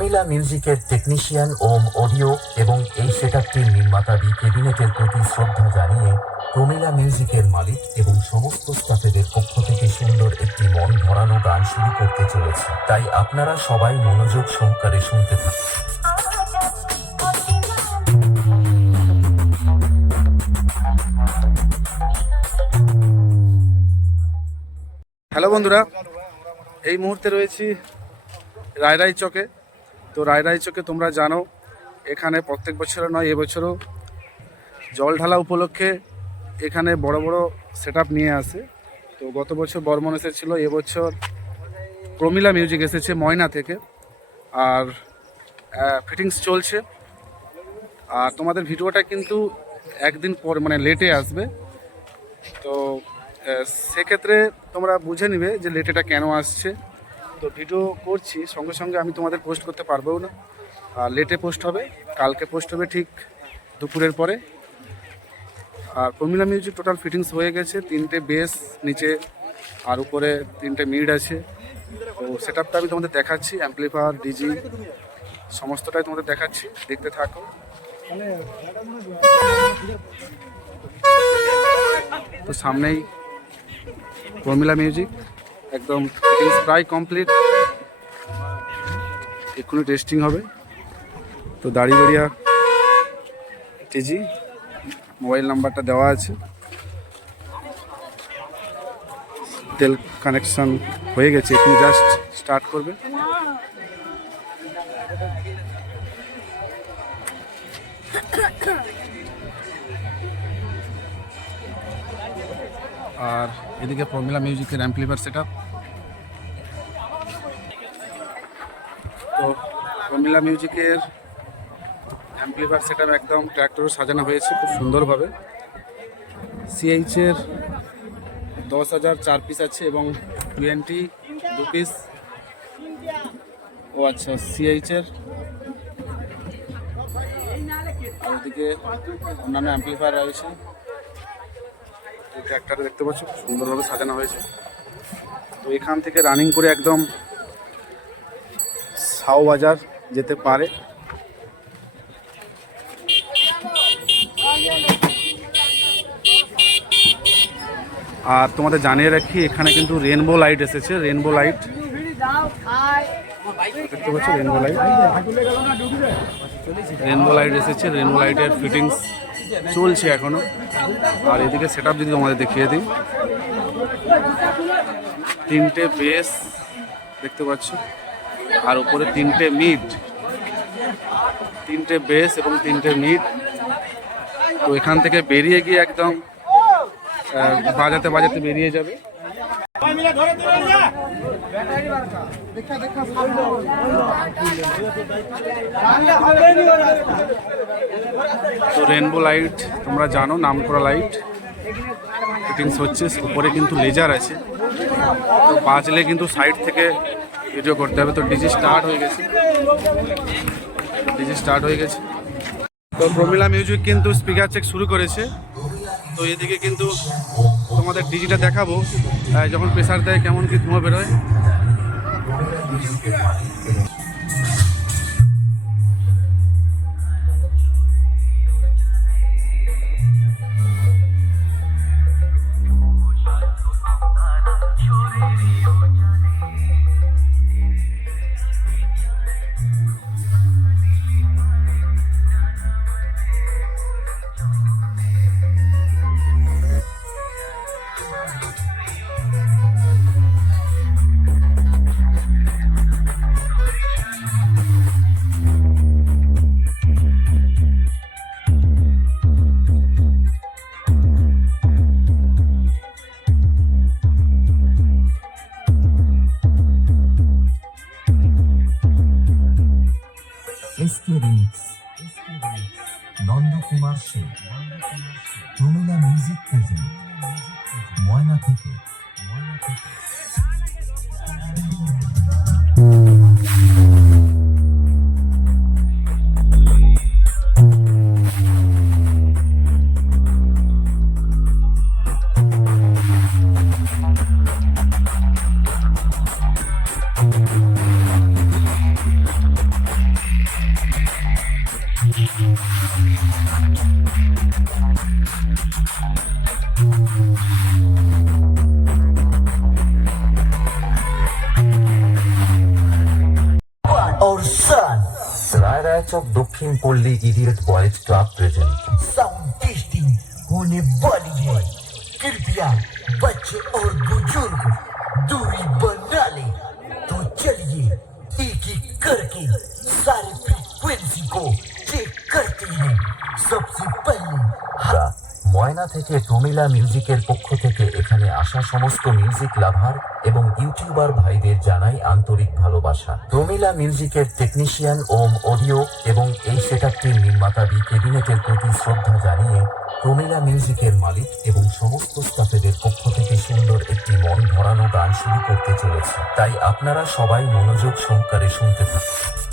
প্রমিলা মিউজিকের টেকনিশিয়ান ওম অডিও এবং এই সেটআপটির নির্মাতা বি কেবিনেটের প্রতি শ্রদ্ধা জানিয়ে প্রমিলা মিউজিকের মালিক এবং সমস্ত স্টাফেদের পক্ষ থেকে সুন্দর একটি মন ভরানো গান শুরু করতে চলেছে। তাই আপনারা সবাই মনোযোগ সহকারে শুনতে থাকুন। হ্যালো বন্ধুরা, এই মুহূর্তে রয়েছি রায়রাই চকে। তো রায়রাই চকে তোমরা জানো, এখানে প্রত্যেক বছর নয় এবছরও জল ঢালা উপলক্ষে এখানে বড় বড় সেট নিয়ে আসে। তো গত বছর বর্মন এসেছিল এবছর প্রমিলা মিউজিক এসেছে ময়না থেকে। আর ফিটিংস চলছে। আর তোমাদের ভিডিওটা কিন্তু একদিন পর মানে লেটে আসবে। তো সেক্ষেত্রে তোমরা বুঝে নিবে যে লেটেটা কেন আসছে। তো ভিডিও করছি, সঙ্গে সঙ্গে আমি তোমাদের পোস্ট করতে পারব না। আর লেটে পোস্ট হবে, কালকে পোস্ট হবে ঠিক দুপুরের পরে। আর প্রমিলা মিউজিক টোটাল ফিটিংস হয়ে গেছে, তিনটে বেস নিচে আর উপরে তিনটে মিড আছে। তো সেট আমি তোমাদের দেখাচ্ছি অ্যাম্পলিফায়ার ডিজি সমস্তটাই তোমাদের দেখাচ্ছি, দেখতে থাকো। তো সামনেই প্রমিলা মিউজিক। একদম প্রায় কমপ্লিট এক্ষুনি টেস্টিং হবে। তো দাড়িগড়িয়া টিজি মোবাইল নাম্বারটা দেওয়া আছে। তেল কানেকশন হয়ে গেছে এখানে জাস্ট স্টার্ট করবে। আর এদিকে প্রমিলা মিউজিকের অ্যাম্পলিফায়ার সেট তো প্রমিলা মিউজিকের অ্যাম্পলিফায়ার সেট একদম ট্র্যাক্টর সাজানো হয়েছে খুব সুন্দরভাবে। সিএইচের দশ হাজার চার পিস আছে এবং টোয়েন্টি দু পিস ও আচ্ছা সিএইচের আর ওদিকে অন্যান্য অ্যাম্পলিফায়ার রয়েছে। ট্র্যাক্টর দেখতে পাচ্ছ সুন্দরভাবে সাজানো হয়েছে। তো এখান থেকে রানিং করে একদম সাও বাজার যেতে পারে। আর তোমাদের জানিয়ে রাখি, এখানে কিন্তু রেনবো লাইট এসেছে রেনবো লাইট দেখতে পাচ্ছ রেনবো লাইট রেনবো লাইট এসেছে রেনবো লাইটের ফিটিংস চলছে এখনও। আর এদিকে সেট আপ যদি তোমাদের দেখিয়ে দিই। তিনটে বেস দেখতে পাচ্ছ। আর উপরে তিনটে মিট তিনটে বেস এবং তিনটে মিট তো এখান থেকে বেরিয়ে গিয়ে একদম বাজাতে বাজাতে বেরিয়ে যাবে। তো রেনবো লাইট তোমরা জানো নাম করা লাইট ফিটিংস হচ্ছে, উপরে কিন্তু লেজার আছে। তো বাজলে কিন্তু সাইড থেকে ভিডিও করতে হবে। তো ডিজি স্টার্ট হয়ে গেছে। ডিজি স্টার্ট হয়ে গেছে। তো প্রমিলা মিউজিক কিন্তু স্পিকার চেক শুরু করেছে। তো এদিকে কিন্তু তোমাদের ডিজিটা দেখাবো। যখন প্রেশার দেয় কেমন কি ধোঁয়া বেরোয়? SK remix Nandakumar Sen Pramila music present और सन। रायरायच of Dakshinpalli idiot boys club present sound testing होने वाली है। कृपया बच्चे और बुज़ुर्ग दूरी बना ले। तो चलिए एक एक करके सारे फ्रीक्वेंसी को चेक करते हैं सबसे पहले আমরা ময়না থেকে প্রমিলা মিউজিকের পক্ষ থেকে এখানে আসা সমস্ত মিউজিক লাভার এবং ইউটিউবার ভাইদের জানাই আন্তরিক ভালোবাসা প্রমিলা মিউজিকের টেকনিশিয়ান ওম অডিও এবং এই সেটআপটির নির্মাতা বি কেবিনেটের প্রতি শ্রদ্ধা জানিয়ে প্রমিলা মিউজিকের মালিক এবং সমস্ত স্টাফেদের পক্ষ থেকে সুন্দর একটি মন ভরানো গান শুরু করতে চলেছে তাই আপনারা সবাই মনোযোগ সহকারে শুনতে থাকুন